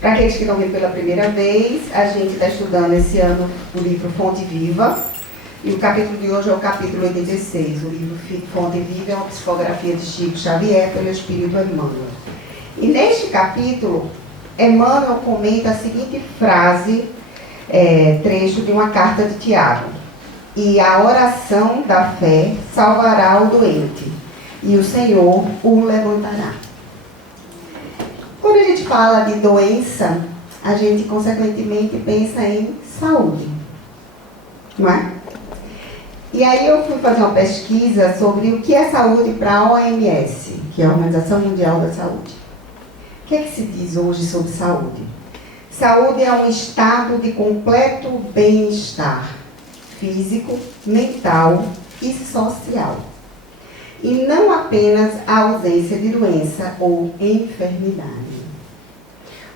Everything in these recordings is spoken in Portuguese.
Para aqueles que estão vendo pela primeira vez, a gente está estudando esse ano o livro Fonte Viva. E o capítulo de hoje é o capítulo 86. O livro Fonte Viva é uma psicografia de Chico Xavier pelo Espírito Emmanuel. E neste capítulo, Emmanuel comenta a seguinte frase, trecho de uma carta de Tiago. E a oração da fé salvará o doente, e o Senhor o levantará. Quando a gente fala de doença, a gente consequentemente pensa em saúde, não é? E aí eu fui fazer uma pesquisa sobre o que é saúde para a OMS, que é a Organização Mundial da Saúde. O que é que se diz hoje sobre saúde? Saúde é um estado de completo bem-estar físico, mental e social. E não apenas a ausência de doença ou enfermidade.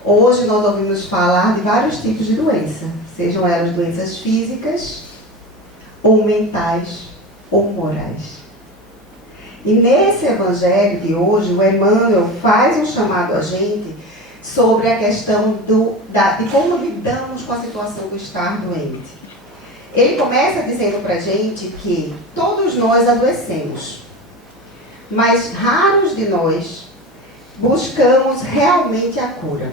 Hoje nós ouvimos falar de vários tipos de doença, sejam elas doenças físicas, ou mentais, ou morais. E nesse evangelho de hoje, o Emmanuel faz um chamado a gente sobre a questão de como lidamos com a situação do estar doente. Ele começa dizendo para a gente que todos nós adoecemos, mas raros de nós buscamos realmente a cura.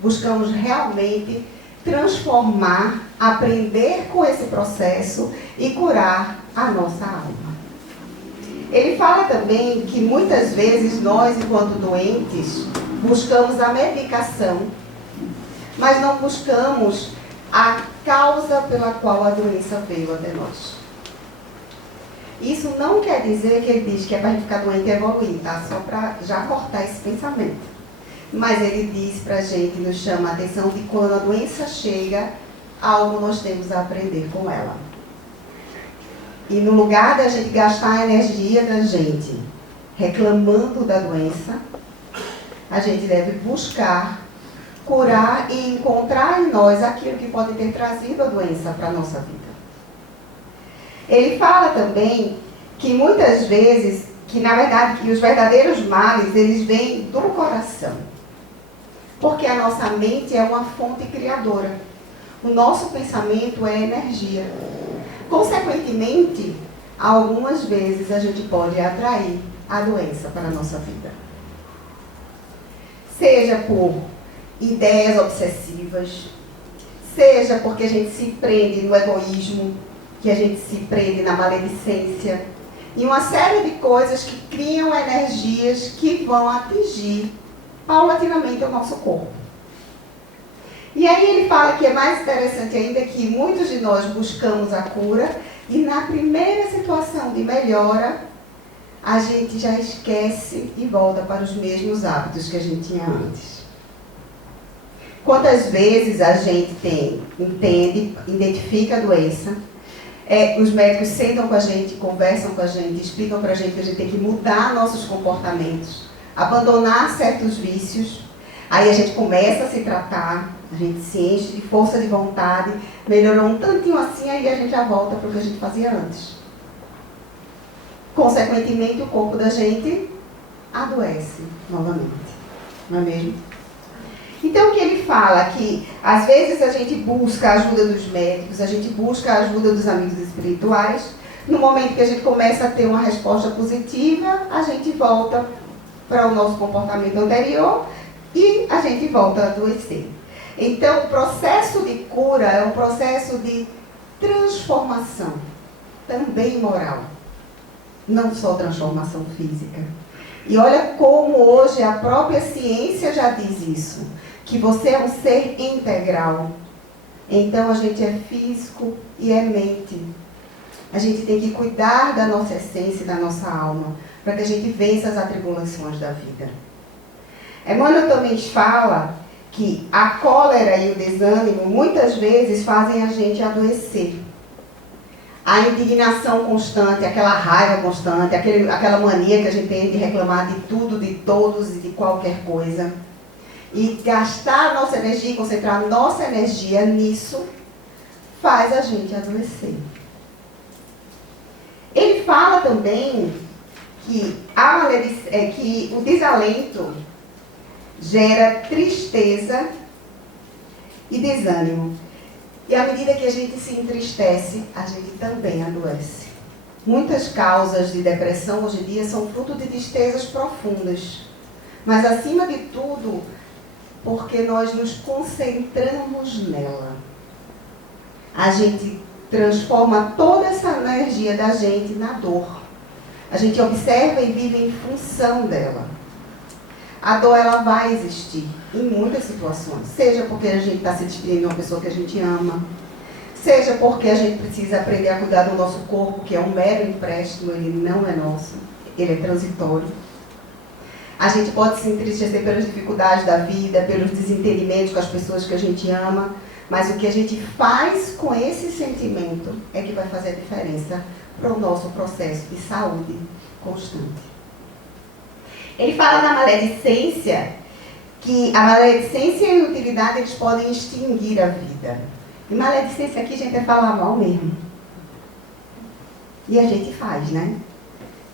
Buscamos realmente transformar, aprender com esse processo e curar a nossa alma. Ele fala também que muitas vezes nós, enquanto doentes, buscamos a medicação, mas não buscamos a causa pela qual a doença veio até nós. Isso não quer dizer que ele diz que é para a gente ficar doente e evoluir, tá? Só para já cortar esse pensamento. Mas ele diz para a gente, nos chama a atenção de quando a doença chega, algo nós temos a aprender com ela. E no lugar da gente gastar a energia da gente reclamando da doença, a gente deve buscar, curar e encontrar em nós aquilo que pode ter trazido a doença para a nossa vida. Ele fala também que muitas vezes, que na verdade, que os verdadeiros males, eles vêm do coração. Porque a nossa mente é uma fonte criadora. O nosso pensamento é energia. Consequentemente, algumas vezes a gente pode atrair a doença para a nossa vida. Seja por ideias obsessivas, seja porque a gente se prende no egoísmo, que a gente se prende na maledicência, e uma série de coisas que criam energias que vão atingir paulatinamente o nosso corpo. E aí ele fala que é mais interessante ainda que muitos de nós buscamos a cura e na primeira situação de melhora, a gente já esquece e volta para os mesmos hábitos que a gente tinha antes. Quantas vezes a gente entende, identifica a doença, os médicos sentam com a gente, conversam com a gente, explicam para a gente que a gente tem que mudar nossos comportamentos, abandonar certos vícios, aí a gente começa a se tratar, a gente se enche de força de vontade, melhorou um tantinho assim, aí a gente já volta para o que a gente fazia antes. Consequentemente, o corpo da gente adoece novamente, não é mesmo? Então, o que ele fala? Que às vezes a gente busca a ajuda dos médicos, a gente busca a ajuda dos amigos espirituais. No momento que a gente começa a ter uma resposta positiva, a gente volta para o nosso comportamento anterior e a gente volta a adoecer. Então, o processo de cura é um processo de transformação, também moral, não só transformação física. E olha como hoje a própria ciência já diz isso, que você é um ser integral. Então a gente é físico e é mente. A gente tem que cuidar da nossa essência e da nossa alma, para que a gente vença as atribulações da vida. Emmanuel também fala que a cólera e o desânimo muitas vezes fazem a gente adoecer. A indignação constante, aquela raiva constante, aquela mania que a gente tem de reclamar de tudo, de todos e de qualquer coisa. E gastar nossa energia, concentrar nossa energia nisso, faz a gente adoecer. Ele fala também que o desalento gera tristeza e desânimo. E à medida que a gente se entristece, a gente também adoece. Muitas causas de depressão hoje em dia são fruto de tristezas profundas. Mas acima de tudo, porque nós nos concentramos nela. A gente transforma toda essa energia da gente na dor. A gente observa e vive em função dela. A dor, ela vai existir em muitas situações. Seja porque a gente está se despedindo de uma pessoa que a gente ama. Seja porque a gente precisa aprender a cuidar do nosso corpo, que é um mero empréstimo, ele não é nosso. Ele é transitório. A gente pode se entristecer pelas dificuldades da vida, pelos desentendimentos com as pessoas que a gente ama. Mas o que a gente faz com esse sentimento é que vai fazer a diferença para o nosso processo de saúde constante. Ele fala na maledicência, que a maledicência e a inutilidade eles podem extinguir a vida. E maledicência aqui, gente, é falar mal mesmo. E a gente faz, né?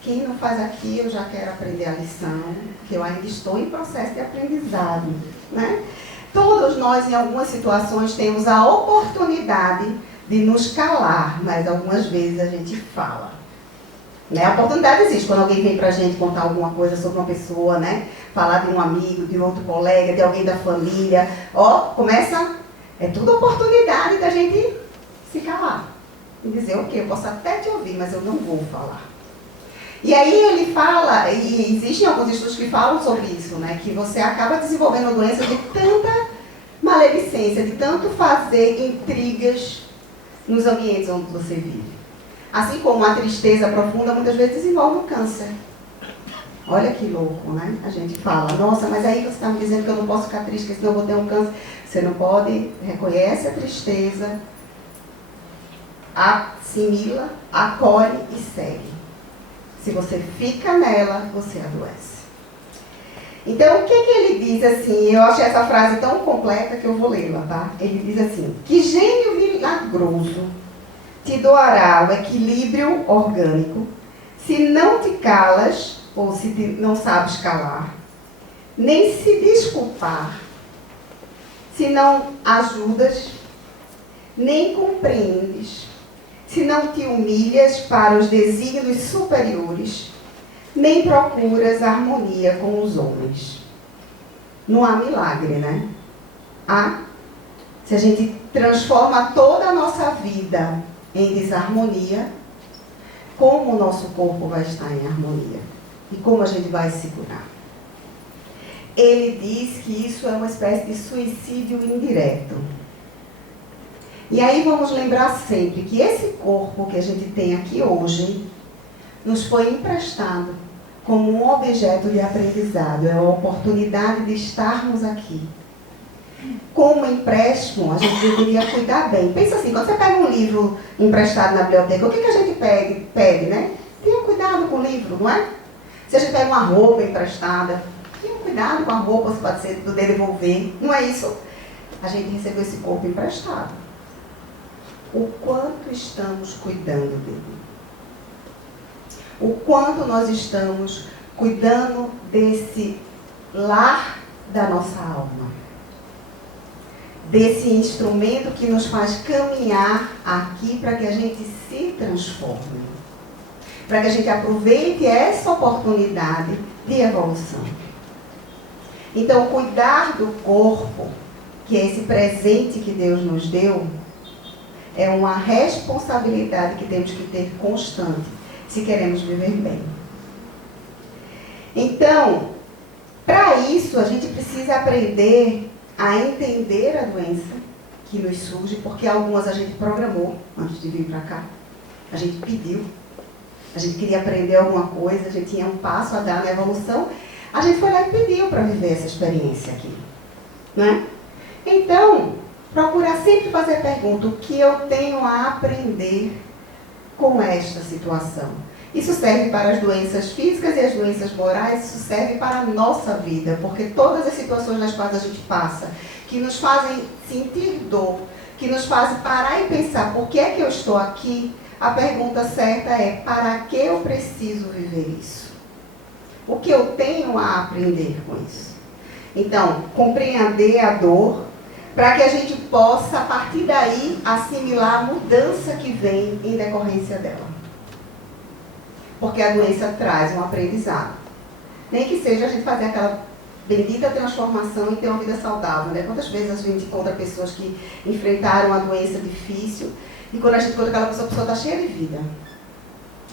Quem não faz aqui, eu já quero aprender a lição, que eu ainda estou em processo de aprendizado, né? Todos nós, em algumas situações, temos a oportunidade de nos calar, mas algumas vezes a gente fala. Né? A oportunidade existe quando alguém vem pra gente contar alguma coisa sobre uma pessoa, né? Falar de um amigo, de outro colega, de alguém da família. Começa, é tudo oportunidade da gente se calar. E dizer, ok, eu posso até te ouvir, mas eu não vou falar. E aí ele fala, e existem alguns estudos que falam sobre isso, né? Que você acaba desenvolvendo doença de tanta maledicência, de tanto fazer intrigas nos ambientes onde você vive. Assim como a tristeza profunda muitas vezes desenvolve um câncer. Olha que louco, né? A gente fala, nossa, mas aí você está me dizendo que eu não posso ficar triste, porque senão eu vou ter um câncer. Você não pode, reconhece a tristeza, assimila, acolhe e segue. Se você fica nela, você adoece. Então, o que ele diz assim? Eu achei essa frase tão completa que eu vou lê-la, tá? Ele diz assim, que gênio milagroso te doará o equilíbrio orgânico se não te calas, ou se não sabes calar, nem se desculpar, se não ajudas, nem compreendes, se não te humilhas para os desígnios superiores, nem procuras harmonia com os homens. Não há milagre, né? Se a gente transforma toda a nossa vida em desarmonia, como o nosso corpo vai estar em harmonia? E como a gente vai se curar? Ele diz que isso é uma espécie de suicídio indireto. E aí vamos lembrar sempre que esse corpo que a gente tem aqui hoje nos foi emprestado como um objeto de aprendizado. É a oportunidade de estarmos aqui. Como empréstimo, a gente deveria cuidar bem. Pensa assim, quando você pega um livro emprestado na biblioteca, o que a gente pede, né? Tenha cuidado com o livro, não é? Se a gente pega uma roupa emprestada, tenha cuidado com a roupa, se pode ser do devolver. Não é isso? A gente recebeu esse corpo emprestado. O quanto estamos cuidando dele? O quanto nós estamos cuidando desse lar da nossa alma? Desse instrumento que nos faz caminhar aqui para que a gente se transforme. Para que a gente aproveite essa oportunidade de evolução. Então, cuidar do corpo, que é esse presente que Deus nos deu, é uma responsabilidade que temos que ter constante, se queremos viver bem. Então, para isso, a gente precisa aprender a entender a doença que nos surge, porque algumas a gente programou antes de vir para cá. A gente pediu, a gente queria aprender alguma coisa, a gente tinha um passo a dar na evolução, a gente foi lá e pediu para viver essa experiência aqui. Né? Então, procurar sempre fazer a pergunta, o que eu tenho a aprender com esta situação? Isso serve para as doenças físicas e as doenças morais, isso serve para a nossa vida, porque todas as situações nas quais a gente passa, que nos fazem sentir dor, que nos fazem parar e pensar, por que é que eu estou aqui? A pergunta certa é, para que eu preciso viver isso? O que eu tenho a aprender com isso? Então, compreender a dor, para que a gente possa, a partir daí, assimilar a mudança que vem em decorrência dela. Porque a doença traz um aprendizado. Nem que seja a gente fazer aquela bendita transformação e ter uma vida saudável, né? Quantas vezes a gente encontra pessoas que enfrentaram uma doença difícil e quando a gente encontra aquela pessoa está cheia de vida.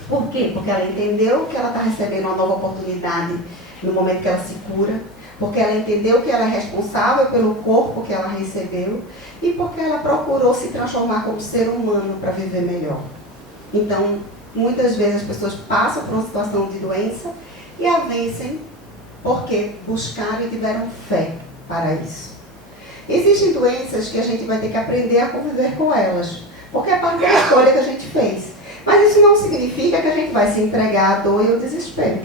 Por quê? Porque ela entendeu que ela está recebendo uma nova oportunidade no momento que ela se cura, porque ela entendeu que ela é responsável pelo corpo que ela recebeu e porque ela procurou se transformar como ser humano para viver melhor. Então, muitas vezes as pessoas passam por uma situação de doença e a vencem porque buscaram e tiveram fé para isso. Existem doenças que a gente vai ter que aprender a conviver com elas, porque é parte da escolha que a gente fez. Mas isso não significa que a gente vai se entregar à dor e ao desespero.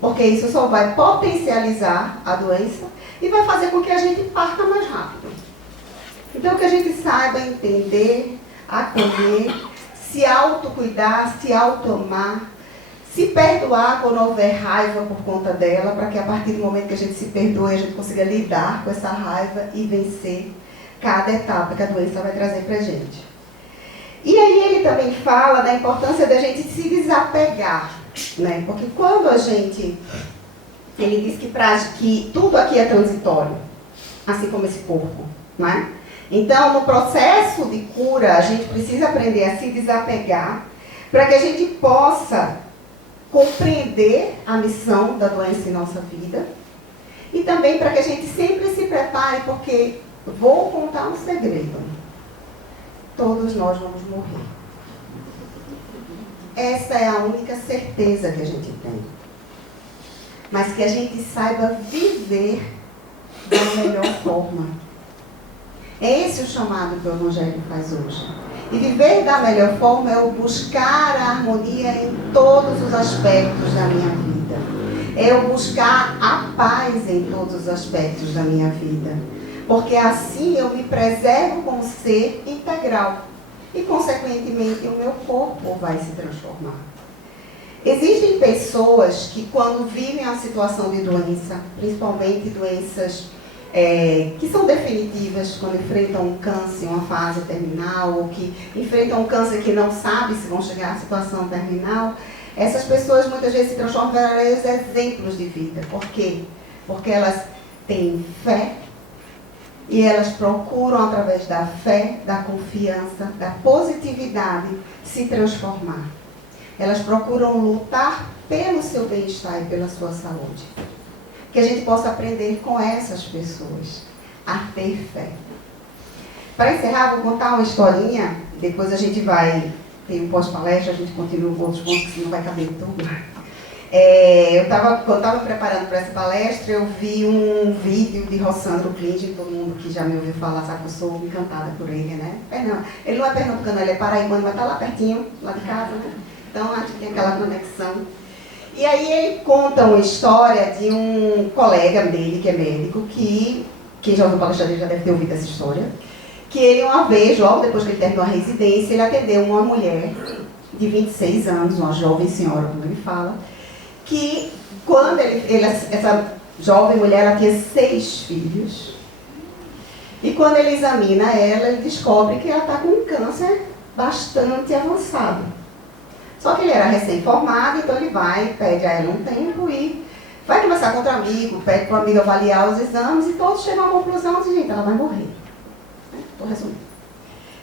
Porque isso só vai potencializar a doença e vai fazer com que a gente parta mais rápido. Então, que a gente saiba entender, acolher, se autocuidar, se auto-amar, se perdoar quando houver raiva por conta dela, para que a partir do momento que a gente se perdoe, a gente consiga lidar com essa raiva e vencer cada etapa que a doença vai trazer para a gente. E aí ele também fala da importância da gente se desapegar, né? Porque quando a gente, ele diz que tudo aqui é transitório, assim como esse corpo, né? Então, no processo de cura, a gente precisa aprender a se desapegar para que a gente possa compreender a missão da doença em nossa vida e também para que a gente sempre se prepare, porque vou contar um segredo. Todos nós vamos morrer. Essa é a única certeza que a gente tem. Mas que a gente saiba viver da melhor forma. É esse o chamado que o Evangelho faz hoje. E viver da melhor forma é o buscar a harmonia em todos os aspectos da minha vida. É o buscar a paz em todos os aspectos da minha vida. Porque assim eu me preservo como ser integral. E, consequentemente, o meu corpo vai se transformar. Existem pessoas que, quando vivem a situação de doença, principalmente doenças que são definitivas, quando enfrentam um câncer, uma fase terminal, ou que enfrentam um câncer que não sabe se vão chegar à situação terminal, essas pessoas muitas vezes se transformam em verdadeiros exemplos de vida. Por quê? Porque elas têm fé e elas procuram, através da fé, da confiança, da positividade, se transformar. Elas procuram lutar pelo seu bem-estar e pela sua saúde. Que a gente possa aprender com essas pessoas a ter fé. Para encerrar, vou contar uma historinha, depois a gente vai ter um pós-palestra, a gente continua com outros pontos, que não vai caber tudo. Quando estava preparando para essa palestra, eu vi um vídeo de Rossandro Klingen, todo mundo que já me ouviu falar, sabe que eu sou encantada por ele, né? Ele não é pernambucano, ele é paraibano, mas está lá pertinho, lá de casa, né? Então, acho que tem aquela conexão. E aí ele conta uma história de um colega dele, que é médico, que quem já ouviu palestra dele já deve ter ouvido essa história, que ele uma vez, logo depois que ele terminou a residência, ele atendeu uma mulher de 26 anos, uma jovem senhora, como ele fala, que quando essa jovem mulher ela tinha 6 filhos, e quando ele examina ela, ele descobre que ela está com um câncer bastante avançado. Só que ele era recém-formado, então ele pede a ela um tempo e vai conversar com outro amigo, pede para o amigo avaliar os exames e todos chegam à conclusão de, gente, ela vai morrer. Estou resumindo.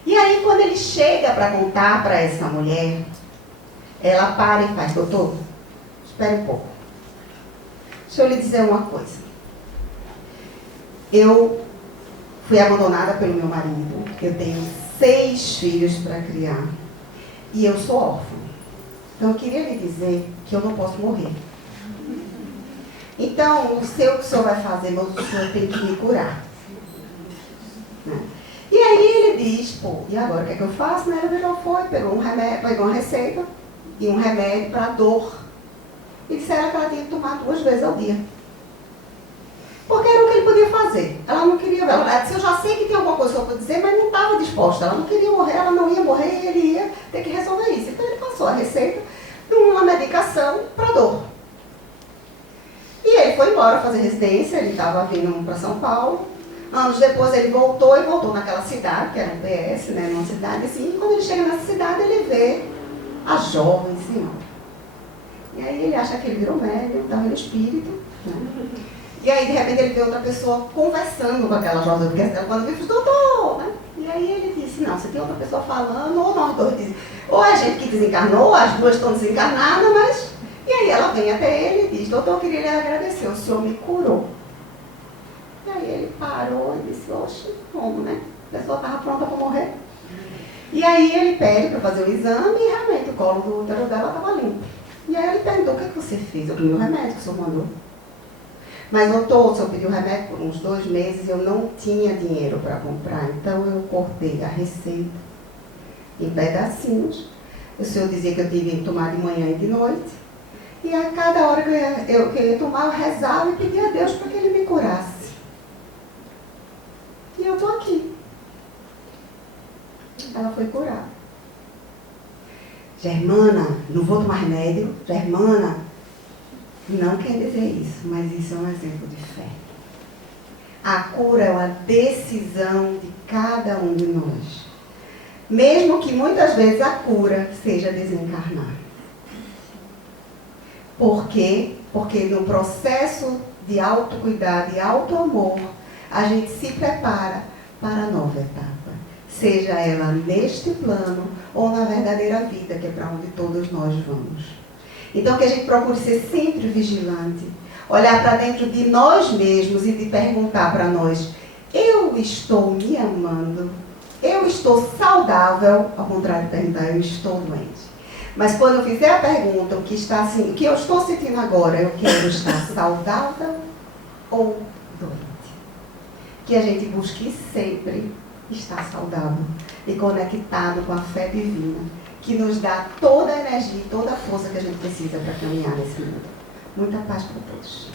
E aí, quando ele chega para contar para essa mulher, ela para e faz, doutor, espere um pouco. Deixa eu lhe dizer uma coisa. Eu fui abandonada pelo meu marido, eu tenho 6 filhos para criar e eu sou órfã. Então, eu queria lhe dizer que eu não posso morrer. Então, não sei o que o senhor vai fazer, mas o senhor tem que me curar. Né? E aí ele diz, pô, e agora o que é que eu faço? Né? Ele foi, pegou um remédio, pegou uma receita e um remédio para dor. E disseram que ela tinha que tomar 2 vezes ao dia. Porque era o que ele podia fazer. Ela não queria ver. Ela disse, eu já sei que tem alguma coisa que eu vou dizer, mas não estava disposta. Ela não queria morrer, ela não ia morrer e ele ia ter que resolver isso. Então ele passou a receita de uma medicação para dor. E ele foi embora fazer residência, ele estava vindo para São Paulo. Anos depois ele voltou e voltou naquela cidade, que era um PS, né, numa cidade assim, e quando ele chega nessa cidade ele vê a jovem senhora. E aí ele acha que ele virou médium, estava no espírito, né? E aí de repente ele vê outra pessoa conversando com aquela jovem, porque ela quando viu, doutor, né? E aí ele disse, não, você tem outra pessoa falando, ou nós dois dizem, ou é a gente que desencarnou, as duas estão desencarnadas, mas... E aí ela vem até ele e diz, doutor, eu queria lhe agradecer, o senhor me curou. E aí ele parou e disse, oxe, como, né? A pessoa estava pronta para morrer. E aí ele pede para fazer o exame e realmente o colo do útero dela estava limpo. E aí ele perguntou, o que você fez? Eu tomei o remédio que o senhor mandou. Mas doutor, o senhor pediu remédio por uns 2 meses, eu não tinha dinheiro para comprar, então eu cortei a receita em pedacinhos. O senhor dizia que eu tinha que tomar de manhã e de noite. E a cada hora que eu ia tomar, eu rezava e pedia a Deus para que ele me curasse. E eu estou aqui. Ela foi curada. Germana, não vou tomar remédio. Germana, não quer dizer isso, mas isso é um exemplo de fé. A cura é uma decisão de cada um de nós. Mesmo que muitas vezes a cura seja desencarnar. Por quê? Porque no processo de autocuidado e autoamor, a gente se prepara para a nova etapa. Seja ela neste plano ou na verdadeira vida, que é para onde todos nós vamos. Então que a gente procure ser sempre vigilante, olhar para dentro de nós mesmos e de perguntar para nós, eu estou me amando? Eu estou saudável? Ao contrário de perguntar, eu estou doente. Mas quando eu fizer a pergunta, o que eu estou sentindo agora, eu quero estar saudável ou doente? Que a gente busque sempre estar saudável e conectado com a fé divina, que nos dá toda a energia e toda a força que a gente precisa para caminhar nesse mundo. Muita paz para todos.